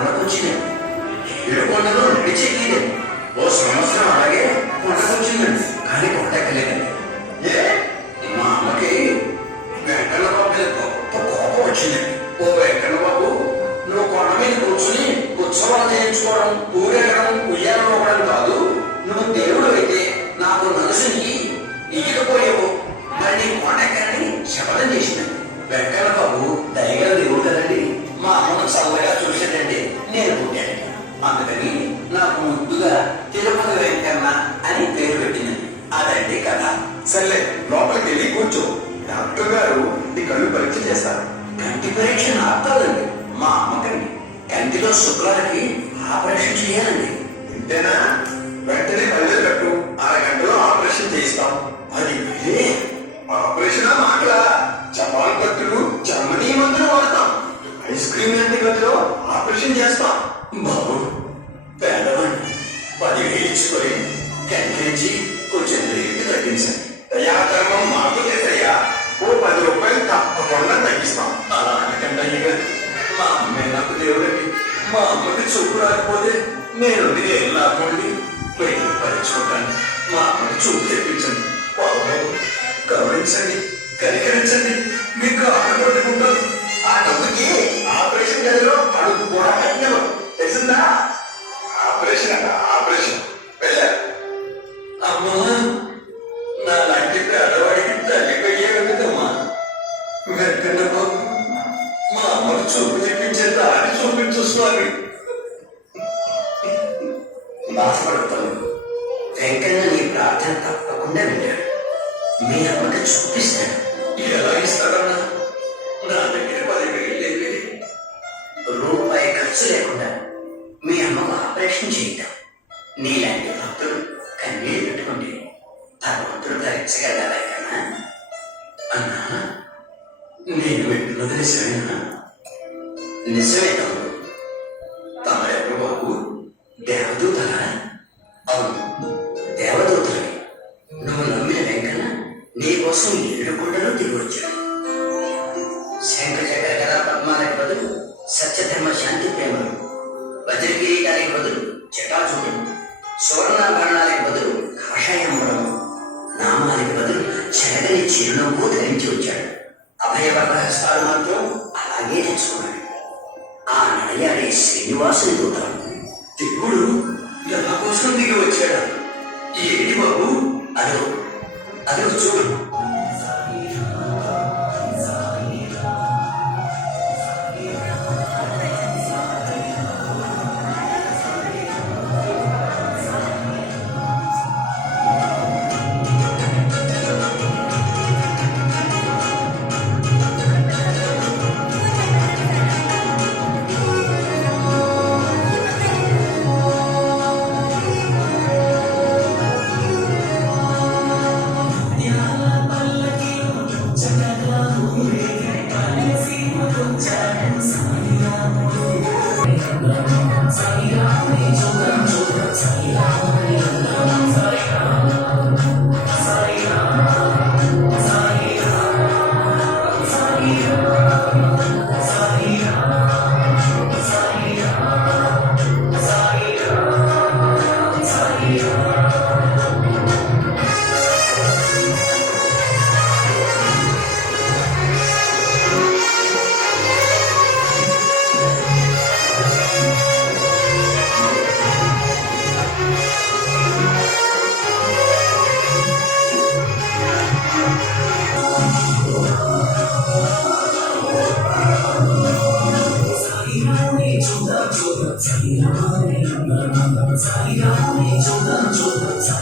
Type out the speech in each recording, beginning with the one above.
కొండకొచ్చిందండి. ఏడుకొండలో నడిచెక్కిందండి. ఓ సంవత్సరం అలాగే కొండకొచ్చిందండి, కానీ కొండెక్కలేదండి. ఏ మా అమ్మకి వెంకన్న బాబు మీద గొప్ప కోపం వచ్చిందండి. ఓ వెంకన్న బాబు, నువ్వు కొండ మీద కూర్చుని ఉత్సవాలు చేయించుకోవడం, ఊరేగడం, ఉయ్యాలు ఇవ్వడం కాదు. నువ్వు దేవుడు అయితే నాకు నలుసుని ఇయ్యకపోయావు, మరి నీ కొండెక్కని శపథం చేసిందండి. వెంకన్న బాబు దయగల దేవుడు కదండి, మా అమ్మను చల్లగా చూసేదండి. నేను పుట్టానండి, అందుకని నాకు ముద్దుగా తిరుపతి వెంకన్న అని పేరు పెట్టిందండి. అదండి కథ. సర్లే, లోపలికి వెళ్ళి కూర్చో. డాక్టర్ గారు నీ కళ్ళు పరీక్ష చేస్తారు. కంటి పరీక్ష నాకు కాదండి, మా అమ్మకండి. కంటిలో శుక్లాలకి ఆపరేషన్ చేయాలండి. ఇంతేనా? వెంటనే బయలుదేరి కట్టు, అరగంటలో ఆపరేషన్ చేయిస్తాం. అది వేరే ఆపరేషన్ మాటలా? చపాల్ కత్తులు, చమ్మనీ మందులు వాడతాం. ఐస్ క్రీమ్ లాంటి గదిలో ఆపరేషన్ చేస్తాం. బాబు, పేదవాడిని 10,000 ఇచ్చుకొని కంటించి కొంచెం రేటు తగ్గించండి. దయాధర్మం మాకు చేసయ్యా, ఓ 10 రూపాయలు తప్పకుండా తగ్గిస్తాం. అలా అనకండి అయ్యగా, మా అమ్మే నాకు దేవుడండి. మా అమ్మకి చూపు రాకపోతే నేను ఏం లాభండి? వెళ్ళి పరీక్షకుంటాను. మా అమ్మకి చూపు తెప్పించండి. బాబు, గమనించండి, కనికరించండి, మీకు ఆడపడుకుంటారు. ఆ డబ్బుకి ఆపరేషన్ గదిలో కడుపు కూడా కట్టినాను, తెలిసిందా? ఆపరేషన్ అంట, ఆపరేషన్. వెళ్ళారు. అమ్మా, నా లాంటి పేదవాడికి తల్లిపోయేదమ్మా. వెంకన్న బాబు, మా అమ్మకు చూపు తెప్పించే దారి చూపించు స్వామి. బాధపడతాను. వెంకన్న నీ ప్రార్థన తప్పకుండా వింటాడు. మీ అమ్మకి చూపిస్తాడు. ఎలా ఇస్తాడన్నా? నా దగ్గర 10,000 లేవే. రూపాయి ఖర్చు లేకుండా మీ అమ్మకు ఆపరేషన్ చేద్దాం. నీలాంటి భక్తులు కన్నీళ్ళు పెట్టుకుంటే భగవంతుడు ధరించగలరా కన్నా? అన్నా, నేను వింటున్నది నిజమేనా? నిజమే తమ్ముడు. తమరెవరు బాబు? దేవదూతలా? అవును, దేవదూతలే. నువ్వు నమ్మిన వెంకన్న నీ కోసం 7 కొండలు దిగి వచ్చాడు. శంఖ చక్ర కళా పద్మాలకు బదులు సత్యధర్మ శాంతి ప్రేమలు, వజ్రకిరీటానికి బదులు జటాజూటం, సువర్ణాభరణాలకు బదులు కాషాయంబరం, నామానికి బదులు చెరగని చిరునవ్వు ధరించి వచ్చాడు. అభయవరహస్తాలు మాత్రం అలాగే తెచ్చుకున్నాడు. ఆ నడయాడే శ్రీనివాసుని దూతం. దేవుడు ఎలా కోసం దిగి వచ్చాడు? ఏడి బాబు? అదో అదో చూడు.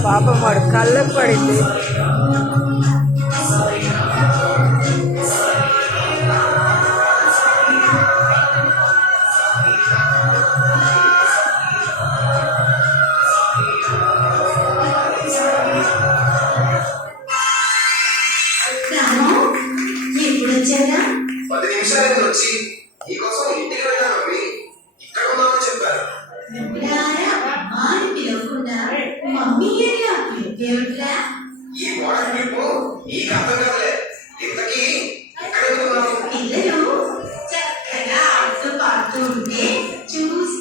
పాపం వాడు కళ్ళకు పడింది. ఎప్పుడు వచ్చారా? 10 నిమిషాలు వచ్చి నీకోసం ఇంటికి వెళ్ళాను. ఇక్కడ ఉన్నామని చెప్పారు. మమ్మీ ఏమిట్రా? ఈ మోడల్ ట్రిప్ నీకు అర్థం కాలే. ఇంతకీ ఎక్కడ ఉన్నావు? పిల్లలు చక్కగా ఆడుతూ పాడుతూ ఉంటే చూసి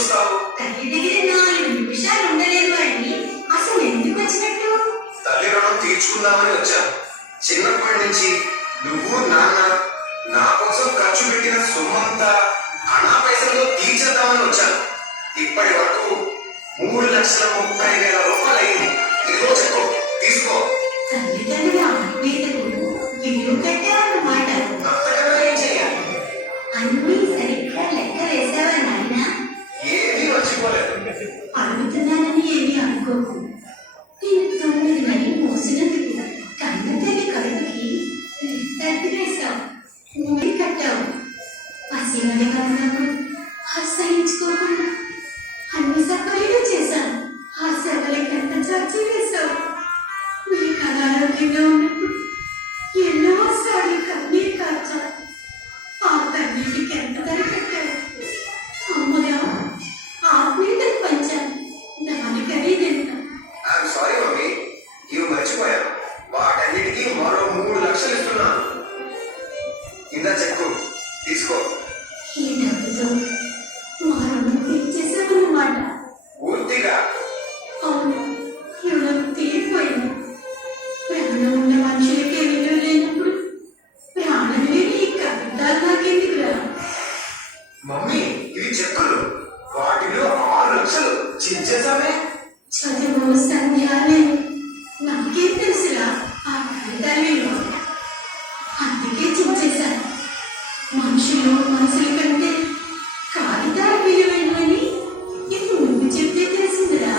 చూస్తావు? తల్లి దగ్గర 4 నిమిషాలు ఉండలేదు వాడిని. అసలు ఎందుకు వచ్చినట్టు? తల్లి రుణం తీర్చుకుందామని వచ్చాను. చిన్నప్పటి నుంచి నువ్వు నాన్న నా కోసం ఖర్చు పెట్టిన సొమ్మంతా అనా పైసలతో తీర్చేద్దామని వచ్చాను. ఇప్పటి వరకు 3,30,000 రూపాయలు అయింది. ఇదిగో చెక్కు, తీసుకో. తల్లిదండ్రుల ఆత్మీయతకు విలువ కట్టావన్నమాట. అంతకన్నా ఏం చేయాలి? అన్నీ సరిగ్గా లెక్క వేసావా నాయనా? ఏమీ మర్చిపోలేదు. అడుగుతున్నానని ఏమీ అనుకోకు. నేను 9 నెలలు మోసినందుకు కన్న తల్లి కడుపుకి తట్టి వేశావు, ఊరి కట్టావు. పసివాడిగా ఉన్నప్పుడు అసహించుకోకుండా అన్ని సఫలీలు చేశాను. ఆ సేవలకి ఎంత చాచి వేశావు. మీకు అనారోగ్యంగా ఉన్నప్పుడు ఎన్నోసార్లు కన్నీరు కార్చాను. ఆ కన్నీటికి ఎంత ధర కట్టావు. అమ్మగా ఆత్మీయతను పంచాను. దాని ఖరీదెంత? ఐఎమ్ సారీ మమ్మీ, ఇవి మర్చిపోయాను. వాటన్నిటికీ మరో 3 లక్షలు ఇస్తున్నాను. ఇందా చెక్కు, తీసుకో. ఈ డబ్బుతో మా రుణం తీర్చేసామన్నమాట. పూర్తిగా. అవును, రుణం తీరిపోయింది. ప్రాణం ఉన్న మనుషులకే విలువ లేనప్పుడు ప్రాణం లేని ఈ కవితాలు నాకెందుకురా? మమ్మీ, ఇవి చెక్కులు. వాటిలో 6 లక్షలు చించేసామే. చదువు సంధ్యాలే నాకేం తెలుసురా ఆ కవితాలు విలువ. అందుకే చించేశాను. మనుషుల కంటే కాగితాల విలువైనవని ఇప్పుడు నువ్వు చెప్తే తెలిసిందిరా.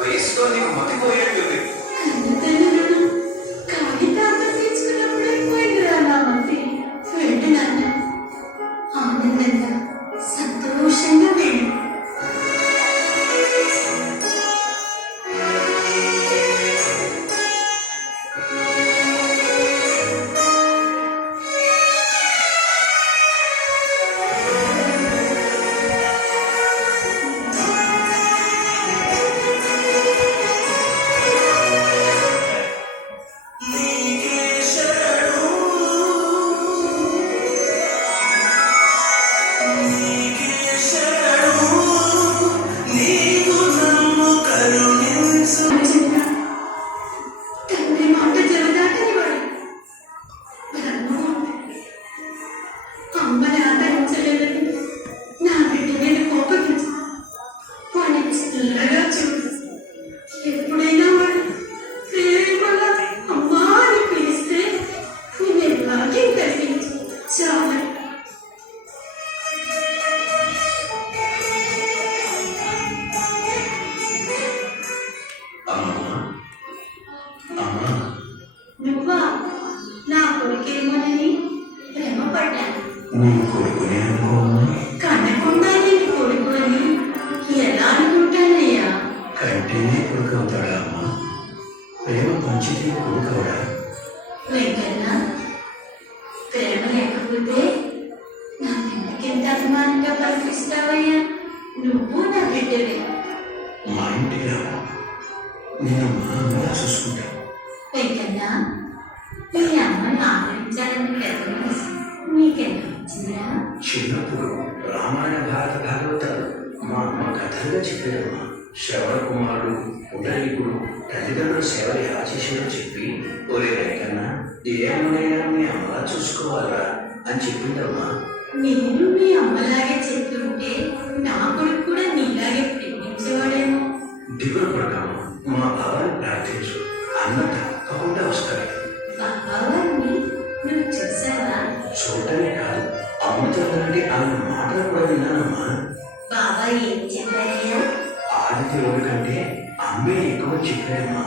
వయసులో నీకు మతిపోయేట్టుంది. కన్నతల్లులను కాగితాలతో తీసుకున్నప్పుడే పోయిందిరా నా మతి. వెళ్ళు నాన్న, ఆనందంగా సంతోషంగా వెళ్ళు. తండ్రి మాట జరదాటని వాడు. అమ్మని ఆదరించలేదని నా బిడ్డ మీద కోపగించు. వాడిని చిన్నగా చూడు. ఎప్పుడైనా వాడు ప్రేమగా అమ్మా అని పిలిస్తే నేను భాగ్యం కలిగించు. చాలా అమ్మా అమ్మా నువ్వా? నా కొడుకేమోనని భ్రమపడ్డాను. నీ కొడుకునే అనుకోమ్మా. కనకుండా నేను కొడుకు అని ఎలా అనుకుంటానయ్యా? కంటేనే కొడుకు అవుతాడా అమ్మా? ప్రేమ పంచితే కొడుకు అవడా? వెంకన్న, ప్రేమ లేకపోతే నా బిడ్డకెంత అభిమానంగా పలికిస్తావయ్యా? నువ్వు నా బిడ్డవే. మా ఇంటికి రావు, నేను మా అమ్మలా చూసుకుంటా. వెంకన్న, మీ అమ్మని ఆదరించాలని పెద్ద మనసు నీకెంత వచ్చిందిరా? చిన్నప్పుడు రామాయణ భారత భాగవతాలు మా అమ్మ కథలుగా చెప్పేదమ్మా. శ్రవణ కుమారుడు పుండరీకుడు తల్లిదండ్రుల సేవలు ఎలా చేసాడో చెప్పి, ఒరే వెంకన్న, ఏమనైనా మీ అమ్మలా చూసుకోవాలా అని చెప్పిందమ్మా. నేను మీ అమ్మలాగే చెప్తుంటే నా కొడుకు కూడా నీలాగే ప్రేమించేవాడేమో. దిగులు పడతాము, మా బాబాని ప్రార్థించు, అన్న తప్పకుండా వస్తాడు. బాబావారిని నువ్వు చూసావా? చూడటమే కాదు, అమ్మతో నుండి ఆమె మాటలు కూడా విన్నానమ్మా. బాబా ఏం చెప్పారయ్యా? ఆదిత్యుడు కంటే అమ్మే ఎక్కువ చెప్పారమ్మా.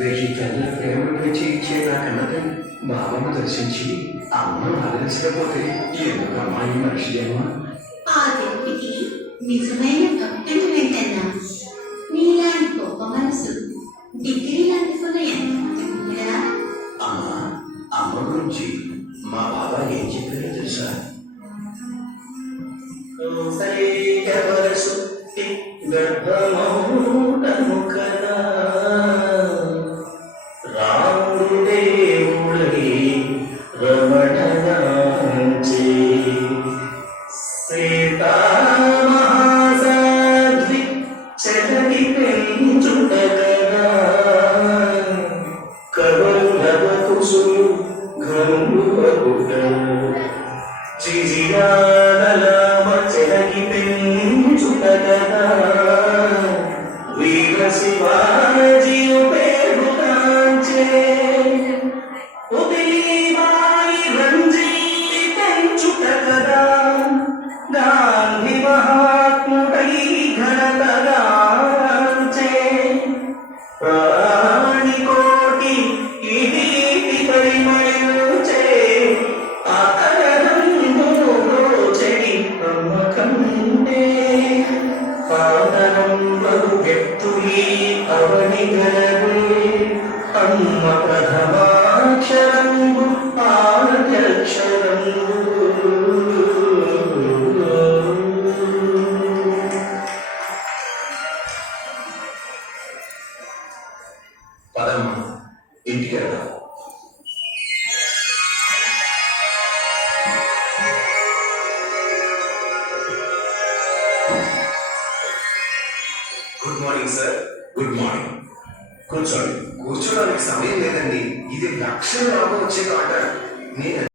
1000 తల్లుల ప్రేమను పెంచి ఇచ్చే నా కన్నతల్లి బాబాను దర్శించి అమ్మను ఆదరించకపోతే ఎందుకు అమ్మాయి మనిషి జన్మ? ఆ దేవుడికి నిజమైన భక్తుడు వెంకన్నా. నీలాంటి గొప్ప మనసు డిగ్రీలు అందుకున్న ఎంతమంది ఉందిరా? అమ్మా, అమ్మ గురించి మా బాబా ఏం చెప్పారో తెలుసా? గర్భమౌటము కదా రాముడు దేవుడై రమణనాంచి సీతా మహాసాగర చెలకి పెంచుట కదా కవలవ కుసులు ఘనులగుట చిజిరాల చెలకి పెంచుట కదా వీర శివాజీయు పేరు కాంచే ఉదయమాయి రంజిల్లి పెంచుట కదా గాంధీ మహాత్ముడై ఘనతగాంచే ప్రాణికోటి ఇది పరిమళించే ఆతరంబోచెడి అమ్మకంటే పాదరంబు వ్యక్తులి అవనిగలవే అమ్మ ప్రథమాక్షరంబు పదం ఇంటికి వెళ్దాం. Good morning sir. Good morning. కూర్చోండి. కూర్చోడానికి సమయం లేదండి. ఇది లక్షల లాభం వచ్చే కాంట్రాక్ట్. నేను